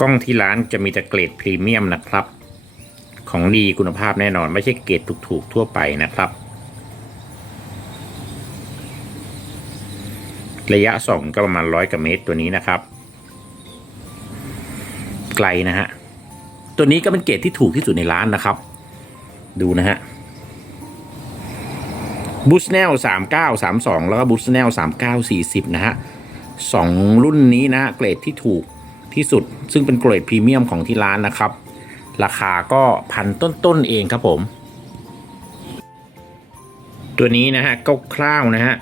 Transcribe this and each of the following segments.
กล้องที่ร้านจะมีแต่เกรดพรีเมียมนะครับ ของดีคุณภาพแน่นอน ไม่ใช่เกรดถูกๆทั่วไปนะครับ ระยะส่องก็ประมาณร้อยกว่าเมตรตัวนี้นะครับ ไกลนะฮะ ตัวนี้ก็เป็นเกรดที่ถูกที่สุดในร้านนะครับ ดูนะฮะบูสเนลสามเก้าสามสองแล้วก็บูสเนลสามเก้าสี่สิบนะฮะสองรุ่นนี้นะฮะเกรดที่ถูก ที่สุด ซึ่งเป็นเกรดพรีเมียมของที่ร้านนะครับ ราคาก็พันต้นๆเองครับผม ตัวนี้นะฮะคร่าวๆนะฮะ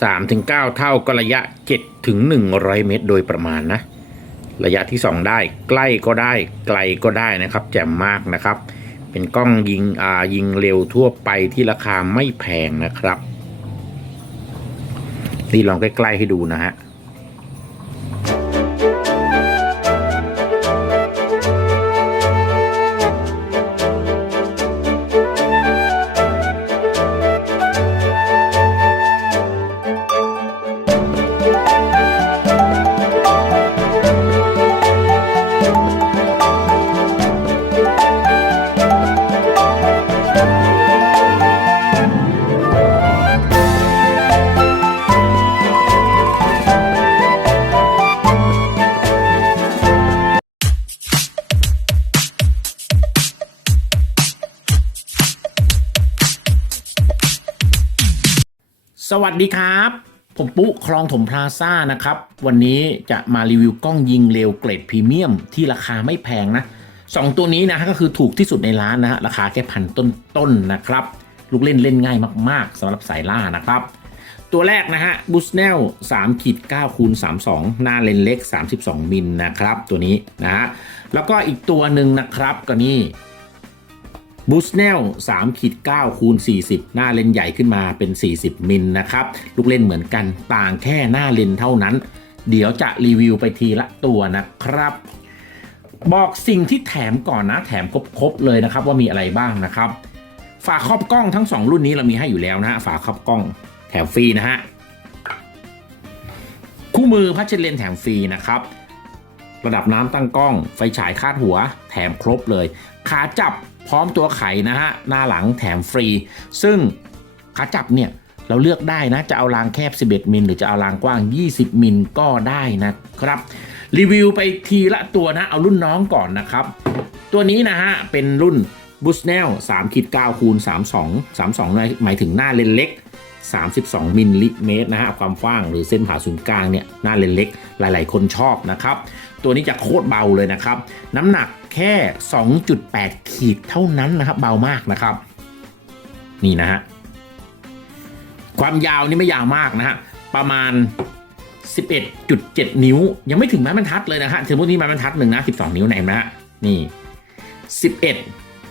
สามถึงเก้าเท่าก็ระยะเจ็ดถึงหนึ่งร้อยเมตรโดยประมาณนะ ระยะที่2ได้ใกล้ก็ได้ไกลก็ได้นะครับ แจ่มมากนะครับ เป็นกล้องยิงอ่ายิงเร็วทั่วไปที่ราคาไม่แพงนะครับนี่ลองใกล้ ๆ ให้ดูนะฮะ สวัสดีครับ ผมปุ๊คลองถมพลาซ่านะครับ วันนี้จะมารีวิวกล้องยิงเร็วเกรดพรีเมียมที่ราคาไม่แพงนะสองตัวนี้นะก็คือถูกที่สุดในร้านนะฮะราคาแค่พันต้นๆนนะครับ ลูกเล่นเล่นง่ายมากๆสำหรับสายล่านะครับ ตัวแรกนะฮะบูสเนล3ขีด9คูณ32 หน้าเลนส์เล็ก 32 มิลนะครับ ตัวนี้นะฮะแล้วก็อีกตัวหนึ่งนะครับก็นี่ บูสเนล3ขีด9คูณ40 หน้าเลนใหญ่ขึ้นมาเป็น 40 มิลนะครับ ลูกเล่นเหมือนกันต่างแค่หน้าเลนเท่านั้น เดี๋ยวจะรีวิวไปทีละตัวนะครับ บอกสิ่งที่แถมก่อนนะ แถมครบๆเลยนะครับว่ามีอะไรบ้างนะครับ ฝาครอบกล้องทั้ง 2 รุ่นนี้เรามีให้อยู่แล้วนะฮะฝาครอบกล้องแถมฟรีนะฮะคู่มือพัชเชอร์เลนแถมฟรีนะครับ ระดับน้ำตั้งกล้อง ไฟฉายคาดหัว แถมครบเลย ขาจับพร้อมตัวไขนะฮะหน้าหลังแถมฟรี ซึ่งขาจับเนี่ยเราเลือกได้นะจะเอารางแคบ 11 มิลหรือจะเอารางกว้าง 20 มิลก็ได้นะครับ รีวิวไปทีละตัวนะเอารุ่นน้องก่อนนะครับ ตัวนี้นะฮะเป็นรุ่น b u s n e l 3ขีด9คูณ32 32 หมายถึงหน้าเลนเล็ก 32 มิลลิเมตรนะฮะ ความกว้างหรือเส้นผ่าศูนย์กลางเนี่ยหน้าเลนเล็ก หลายๆ คนชอบนะครับ ตัวนี้จะโคตรเบาเลยนะครับ น้ำหนักแค่ 2.8 ขีดเท่านั้นนะครับ เบามากนะครับ นี่นะฮะ ความยาวนี่ไม่ยาวมากนะฮะ ประมาณ 11.7 นิ้ว ยังไม่ถึงไม้บรรทัดเลยนะฮะถึงพวกนี้ไม้บรรทัดหนึ่งนะ 12 นิ้วไหนนะฮะนี่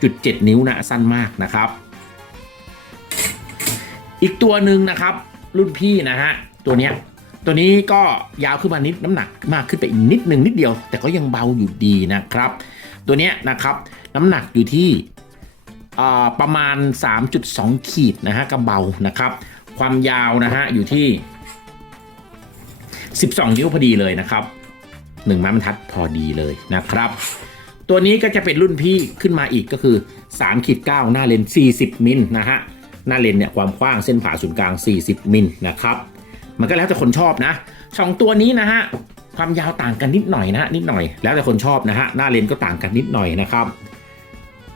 11.7นิ้วนะสั้นมากนะครับ อีกตัวหนึ่งนะครับ รุ่นพี่นะฮะตัวเนี้ยตัวนี้ก็ยาวขึ้นมานิดน้ำหนักมากขึ้นไปอีกนิดหนึ่งนิดเดียว แต่ก็ยังเบาอยู่ดีนะครับ ตัวเนี้ยนะครับน้ำหนักอยู่ที่ประมาณ 3.2 ขีดนะฮะก็เบานะครับ ความยาวนะฮะอยู่ที่ 12 นิ้วพอดีเลยนะครับหนึ่งไม้บรรทัดพอดีเลยนะครับ ตัวนี้ก็จะเป็นรุ่นพี่ขึ้นมาอีกก็คือ3ขีด9หน้าเลน 40 มิลนะฮะ หน้าเลนเนี่ยความกว้างเส้นผ่าศูนย์กลาง 40 มิลนะครับ มันก็แล้วแต่คนชอบนะสองตัวนี้นะฮะความยาวต่างกันนิดหน่อยนะฮะนิดหน่อย แล้วแต่คนชอบนะฮะหน้าเลนก็ต่างกันนิดหน่อยนะครับ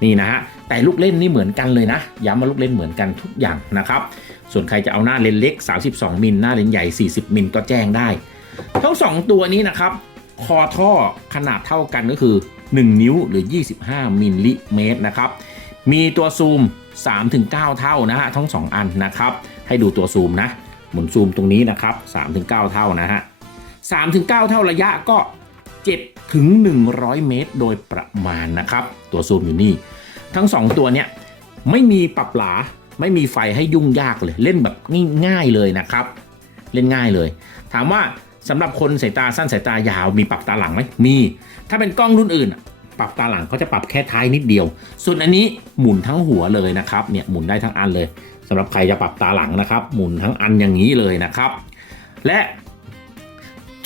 นี่นะฮะแต่ลูกเล่นนี่เหมือนกันเลยนะ ย้ำว่าลูกเล่นเหมือนกันทุกอย่างนะครับ ส่วนใครจะเอาหน้าเลนเล็ก 32 มิลหน้าเลนใหญ่ 40 มิลก็แจ้งได้ ทั้ง 2 ตัวนี้นะครับ คอท่อขนาดเท่ากันก็คือ 1 นิ้วหรือ 25 มิลลิเมตรนะครับ มีตัวซูม 3-9 เท่านะฮะทั้ง 2 อันนะครับ ให้ดูตัวซูมนะหมุนซูมตรงนี้นะครับ 3-9 เท่านะฮะ 3-9 เท่าระยะก็7ถึง100 เมตร โดยประมาณนะครับ ตัวซูมอยู่นี่ ทั้ง 2 ตัวเนี้ยไม่มีปรับหลาไม่มีไฟให้ยุ่งยากเลย เล่นแบบง่ายๆเลยนะครับ เล่นง่ายเลย ถามว่า สำหรับคนสายตาสั้นสายตายาวมีปรับตาหลังไหมมี ถ้าเป็นกล้องรุ่นอื่น ปรับตาหลังเขาจะปรับแค่ท้ายนิดเดียว ส่วนอันนี้หมุนทั้งหัวเลยนะครับเนี่ยหมุนได้ทั้งอันเลยสำหรับใครจะปรับตาหลังนะครับ หมุนทั้งอันอย่างนี้เลยนะครับ และ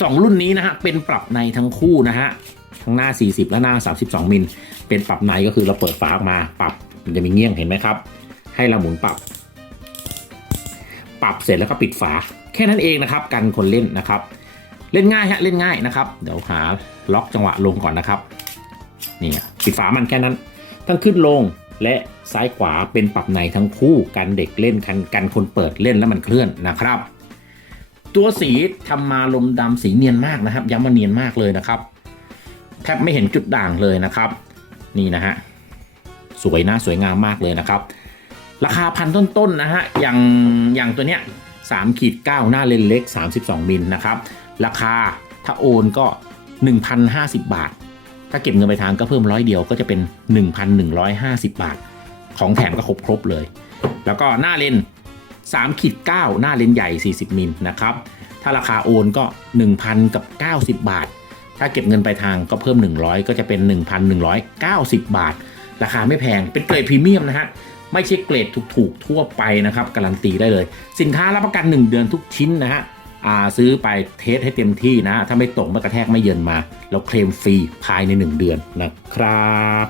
สองรุ่นนี้นะฮะเป็นปรับในทั้งคู่นะฮะข้งหน้า 40 และหน้า 32มิลเป็นปรับในก็คือเราเปิดฝาออกมาปรับมันจะมีเงี้ยงเห็นไหมครับ ให้เราหมุนปรับ ปรับเสร็จแล้วก็ปิดฝา แค่นั้นเองนะครับกันคนเล่นนะครับ เล่นง่ายฮะเล่นง่ายนะครับ เดี๋ยวหาล็อกจังหวะลงก่อนนะครับนี่ปิดฝามันแค่นั้น ทั้งขึ้นลงและซ้ายขวาเป็นปรับในทั้งคู่กันเด็กเล่นกันกันคนเปิดเล่นแล้วมันเคลื่อนนะครับ ตัวสีทำมาลมดำสีเนียนมากนะครับ ย้ำว่าเนียนมากเลยนะครับ แทบไม่เห็นจุดด่างเลยนะครับ นี่นะฮะสวยนะสวยงามมากเลยนะครับ ราคาพันต้นๆนะฮะอย่างอย่างตัวเนี้ย3ขีด9หน้าเลนเล็ก 32มิลนะครับ ราคาถ้าโอนก็ 1,050 บาท ถ้าเก็บเงินไปทางก็เพิ่มร้อยเดียวก็จะเป็น 1,150 บาท ของแถมก็ครบครบเลย แล้วก็หน้าเลน3ขีด9หน้าเลนใหญ่ 40 มิลนะครับ ถ้าราคาโอนก็ 1,000กับ90 บาท ถ้าเก็บเงินไปทางก็เพิ่ม 100 ก็จะเป็น 1,190 บาท ราคาไม่แพงเป็นเกรดพรีเมียมนะฮะไม่ใช่เกรดถูกๆทั่วไปนะครับการันตีได้เลย สินค้ารับประกัน 1 เดือนทุกชิ้นนะฮะ ซื้อไปเทสให้เต็มที่นะ ถ้าไม่ตกไม่กระแทกไม่เยินมา เราเคลมฟรีภายใน 1 เดือนนะครับ